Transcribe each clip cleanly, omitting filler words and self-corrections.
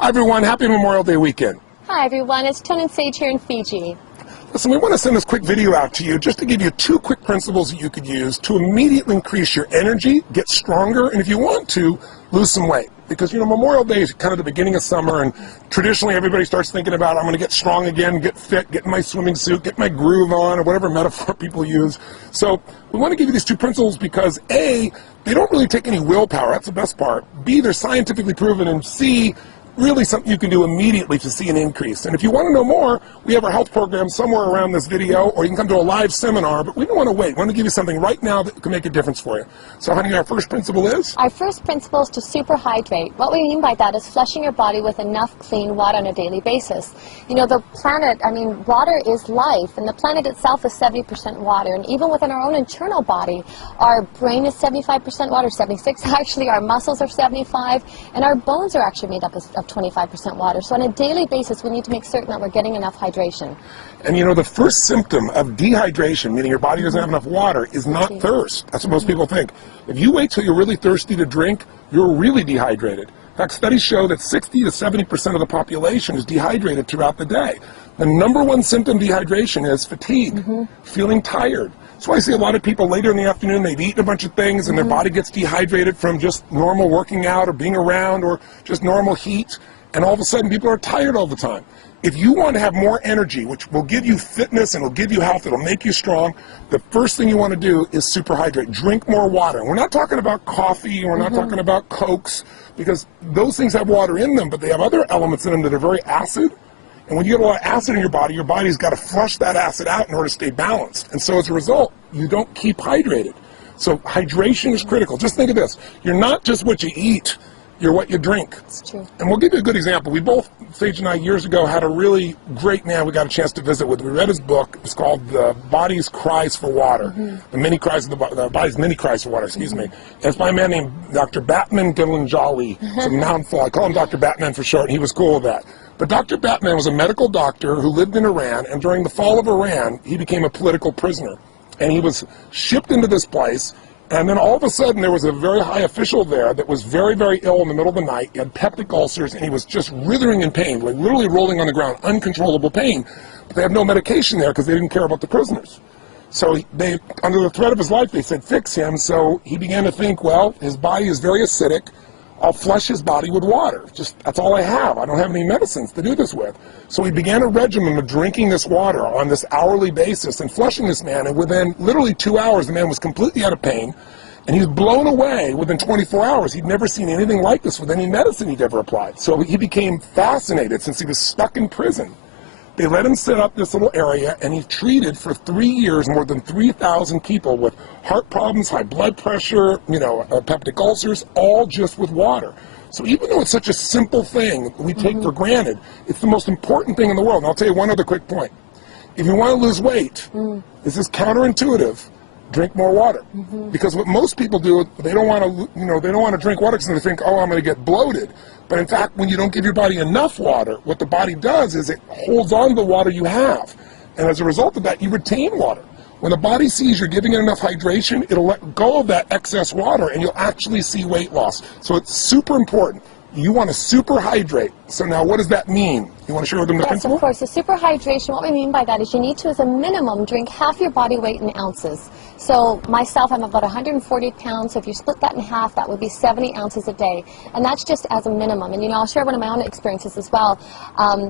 Hi everyone, happy Memorial Day weekend. Hi everyone, it's Tone and Sage here in Fiji. Listen, we want to send this quick video out to you just to give you 2 quick principles that you could use to immediately increase your energy, get stronger, and if you want to, lose some weight. Because, you know, Memorial Day is kind of the beginning of summer, and traditionally everybody starts thinking about, I'm going to get strong again, get fit, get in my swimming suit, get my groove on, or whatever metaphor people use. So we want to give you these 2 principles because A, they don't really take any willpower, that's the best part. B, they're scientifically proven, and C, really something you can do immediately to see an increase. And if you want to know more, we have our health program somewhere around this video, or you can come to a live seminar, but we don't want to wait. We want to give you something right now that can make a difference for you. So honey, our first principle is? Our first principle is to superhydrate. What we mean by that is flushing your body with enough clean water on a daily basis. You know, the planet, water is life, and the planet itself is 70% water, and even within our own internal body, our brain is 75% water, 76 actually, our muscles are 75, and our bones are actually made up of 25% water. So on a daily basis, we need to make certain that we're getting enough hydration. And you know, the first symptom of dehydration, meaning your body doesn't have enough water, is not thirst. That's what most people think. If you wait till you're really thirsty to drink, you're really dehydrated. In fact, studies show that 60 to 70% of the population is dehydrated throughout the day. The #1 symptom of dehydration is fatigue, feeling tired. So I see a lot of people later in the afternoon, they've eaten a bunch of things and their body gets dehydrated from just normal working out or being around or just normal heat, and all of a sudden people are tired all the time. If you want to have more energy, which will give you fitness and will give you health, it'll make you strong, the first thing you want to do is superhydrate. Drink more water. We're not talking about coffee, we're not talking about Cokes, because those things have water in them, but they have other elements in them that are very acid. And when you get a lot of acid in your body's got to flush that acid out in order to stay balanced. And so as a result, you don't keep hydrated. So hydration is critical. Just think of this. You're not just what you eat, you're what you drink. It's true. And we'll give you a good example. We both, Sage and I, years ago, had a really great man we got a chance to visit with. We read his book. It's called The Body's Cries for Water. The Body's Many Cries for Water, excuse me. And it's by a man named Dr. Batman Gillenjolly. It's a mouthful. I call him Dr. Batman for short, and he was cool with that. But Dr. Batman was a medical doctor who lived in Iran, and during the fall of Iran, he became a political prisoner. And he was shipped into this place, and then all of a sudden there was a very high official there that was very, very ill in the middle of the night. He had peptic ulcers, and he was just writhing in pain, like literally rolling on the ground, uncontrollable pain. But they had no medication there because they didn't care about the prisoners. So they, under the threat of his life, they said, fix him. So he began to think, well, his body is very acidic. I'll flush his body with water. That's all I have. I don't have any medicines to do this with. So he began a regimen of drinking this water on this hourly basis and flushing this man. And within literally 2 hours, the man was completely out of pain. And he was blown away within 24 hours. He'd never seen anything like this with any medicine he'd ever applied. So he became fascinated since he was stuck in prison. They let him set up this little area, and he treated for 3 years more than 3,000 people with heart problems, high blood pressure, peptic ulcers, all just with water. So even though it's such a simple thing we take for granted, it's the most important thing in the world. And I'll tell you one other quick point. If you want to lose weight, this is counterintuitive. Drink more water, because what most people do, they don't want to, they don't want to drink water because they think, oh, I'm going to get bloated. But in fact, when you don't give your body enough water, what the body does is it holds on to the water you have, and as a result of that, you retain water. When the body sees you're giving it enough hydration, it'll let go of that excess water, and you'll actually see weight loss. So it's super important. You want to superhydrate. So now what does that mean? You want to share with them the principle? Yes, of course. The superhydration, what we mean by that is you need to, as a minimum, drink half your body weight in ounces. So myself, I'm about 140 pounds, so if you split that in half, that would be 70 ounces a day. And that's just as a minimum. And, I'll share one of my own experiences as well.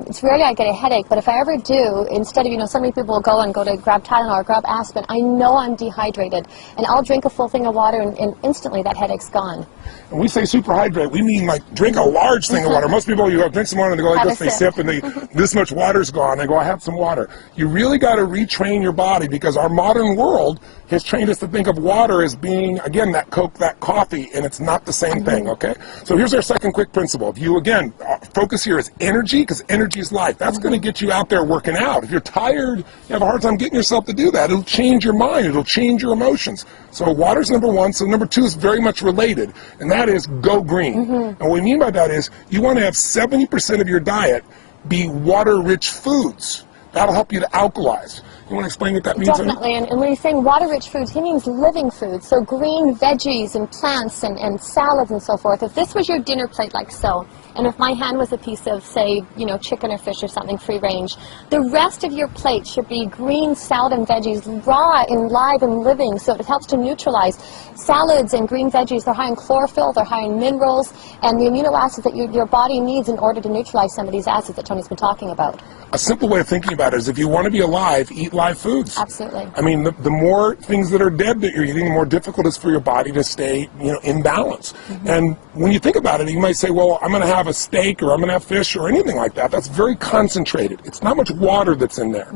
It's rarely I get a headache, but if I ever do, instead of, so many people will go to grab Tylenol or grab aspirin, I know I'm dehydrated. And I'll drink a full thing of water, and instantly that headache's gone. When we say superhydrate, we mean like drink a large thing of water. Most people, you drink some water and they go like this, they sip, and this much water's gone. They go, I have some water. You really got to retrain your body, because our modern world has trained us to think of water as being, again, that Coke, that coffee, and it's not the same thing, okay? So here's our second quick principle. If you, again, focus here is energy, because energy is life. That's going to get you out there working out. If you're tired, you have a hard time getting yourself to do that. It'll change your mind. It'll change your emotions. So water's #1. So #2 is very much related, and that is go green. And what we mean by that is you want to have 70% of your diet be water-rich foods. That'll help you to alkalize. You want to explain what that means? Definitely, and when he's saying water-rich foods, he means living foods, so green veggies and plants and salads and so forth. If this was your dinner plate like so, and if my hand was a piece of, say, chicken or fish or something free range, the rest of your plate should be green salad and veggies, raw and live and living, so it helps to neutralize. Salads and green veggies, they're high in chlorophyll, they're high in minerals, and the amino acids that your body needs in order to neutralize some of these acids that Tony's been talking about. A simple way of thinking about it is if you want to be alive, eat live foods. Absolutely. I mean, the more things that are dead that you're eating, the more difficult it is for your body to stay, in balance. And when you think about it, you might say, well, I'm going to have a steak or I'm going to have fish or anything like that. That's very concentrated. It's not much water that's in there.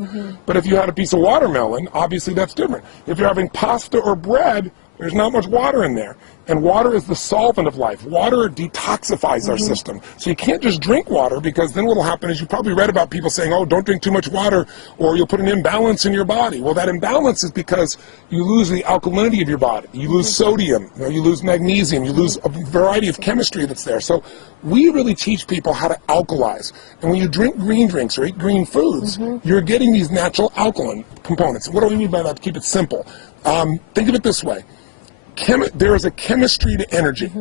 But if you had a piece of watermelon, obviously that's different. If you're having pasta or bread, there's not much water in there. And water is the solvent of life. Water detoxifies our system. So you can't just drink water, because then what will happen is you probably read about people saying, oh, don't drink too much water or you'll put an imbalance in your body. Well, that imbalance is because you lose the alkalinity of your body. You lose sodium, you lose magnesium, you lose a variety of chemistry that's there. So we really teach people how to alkalize. And when you drink green drinks or eat green foods, you're getting these natural alkaline components. What do we mean by that? To keep it simple. Think of it this way. There is a chemistry to energy.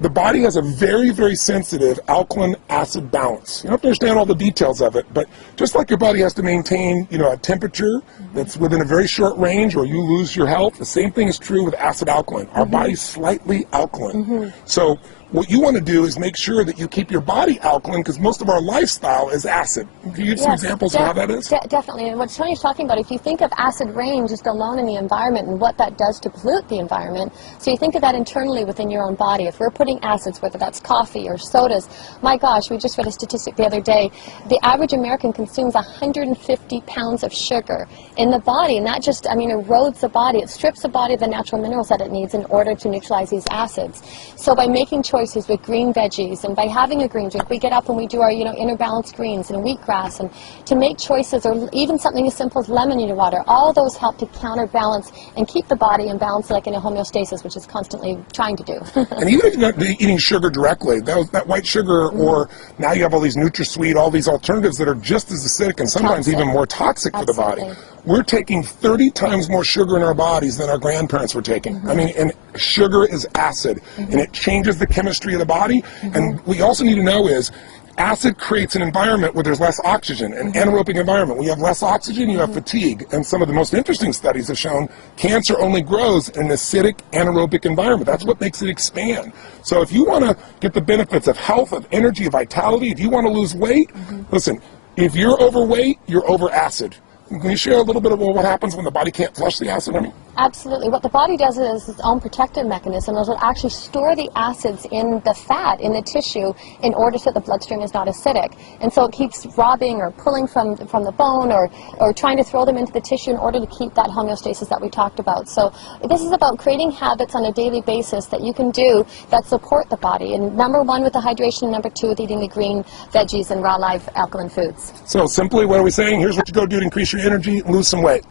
The body has a very, very sensitive alkaline-acid balance. You don't have to understand all the details of it, but just like your body has to maintain, a temperature that's within a very short range, or you lose your health, the same thing is true with acid-alkaline. Our body's slightly alkaline. So what you want to do is make sure that you keep your body alkaline, because most of our lifestyle is acid. Can you give some examples of how that is? Definitely. And what Tony's talking about, if you think of acid rain just alone in the environment and what that does to pollute the environment, so you think of that internally within your own body. If we're putting acids, whether that's coffee or sodas, my gosh, we just read a statistic the other day, the average American consumes 150 pounds of sugar in the body, and that just, erodes the body. It strips the body of the natural minerals that it needs in order to neutralize these acids. So by making choices with green veggies and by having a green drink, we get up and we do our inner balanced greens and wheatgrass, and to make choices, or even something as simple as lemon in your water, all those help to counterbalance and keep the body in balance, like in a homeostasis, which is constantly trying to do. And even if you're not eating sugar directly, that white sugar, or now you have all these NutraSweet, all these alternatives that are just as acidic and sometimes even more toxic for the body. We're taking 30 times more sugar in our bodies than our grandparents were taking. And sugar is acid, and it changes the chemistry of the body. And what you also need to know is, acid creates an environment where there's less oxygen, an anaerobic environment. When you have less oxygen, you have fatigue. And some of the most interesting studies have shown cancer only grows in an acidic, anaerobic environment. That's what makes it expand. So if you want to get the benefits of health, of energy, of vitality, if you want to lose weight, listen, if you're overweight, you're over acid. Can you share a little bit about what happens when the body can't flush the acid? Absolutely. What the body does is its own protective mechanism. It'll actually store the acids in the fat, in the tissue, in order so the bloodstream is not acidic. And so it keeps robbing or pulling from the bone, or trying to throw them into the tissue in order to keep that homeostasis that we talked about. So this is about creating habits on a daily basis that you can do that support the body. And number one with the hydration, number two with eating the green veggies and raw live alkaline foods. So simply, what are we saying? Here's what you go do to increase your energy and lose some weight.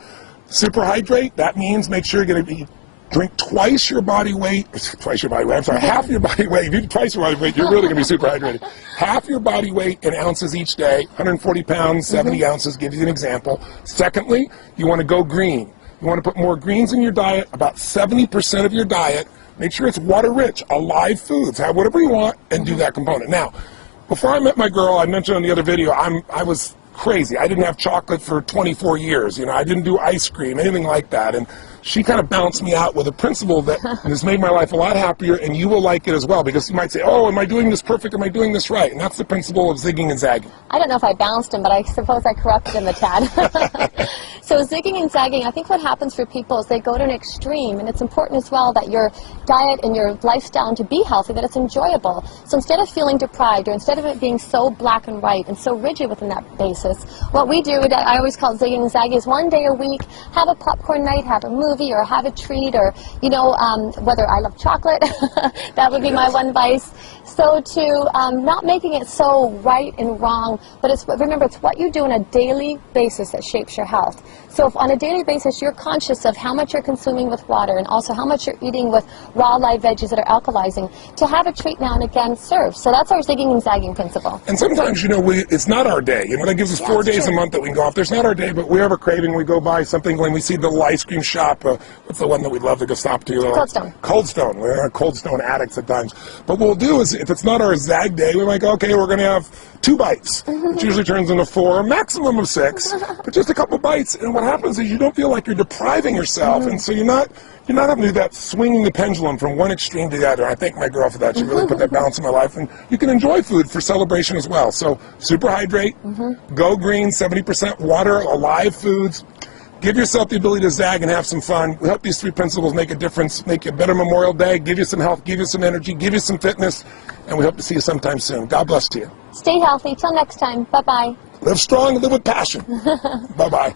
Superhydrate, that means make sure you're going to drink twice your body weight, half your body weight. If you do twice your body weight, you're really going to be super hydrated. Half your body weight in ounces each day, 140 pounds, 70 ounces, give you an example. Secondly, you want to go green. You want to put more greens in your diet, about 70% of your diet. Make sure it's water-rich, alive foods. Have whatever you want and do that component. Now, before I met my girl, I mentioned on the other video, I was crazy. I didn't have chocolate for 24 years. I didn't do ice cream, anything like that. And she kind of bounced me out with a principle that has made my life a lot happier, and you will like it as well, because you might say, oh, am I doing this perfect? Am I doing this right? And that's the principle of zigging and zagging. I don't know if I bounced him, but I suppose I corrupted him a tad. So zigging and zagging, I think what happens for people is they go to an extreme, and it's important as well that your diet and your lifestyle, and to be healthy, that it's enjoyable. So instead of feeling deprived, or instead of it being so black and white and so rigid within that basis, what we do, I always call it zigging and zagging, is one day a week, have a popcorn night, have a movie, or have a treat, or whether I love chocolate, that would be my one vice. So to not making it so right and wrong, but remember, it's what you do on a daily basis that shapes your health. So if on a daily basis you're conscious of how much you're consuming with water, and also how much you're eating with raw live veggies that are alkalizing, to have a treat now and again serves. So that's our zigging and zagging principle. And sometimes, it's not our day. That gives us 4 days a month that we can go off. There's not our day, but we have a craving, we go buy something, when we see the little ice cream shop, what's the one that we love to go stop to? Cold Stone. Cold Stone. We're Cold Stone addicts at times. But what we'll do is, if it's not our Zag day, we might go, okay, we're going to have 2 bites, which usually turns into 4, maximum of 6, but just a couple bites. And what happens is you don't feel like you're depriving yourself, and so you're not having to do that swinging the pendulum from one extreme to the other. I thank my girl for that. She really put that balance in my life. And you can enjoy food for celebration as well. So super hydrate, go green, 70% water, alive foods. Give yourself the ability to zag and have some fun. We hope these 3 principles make a difference, make you a better Memorial Day, give you some health, give you some energy, give you some fitness, and we hope to see you sometime soon. God bless to you. Stay healthy. Till next time. Bye-bye. Live strong and live with passion. Bye-bye.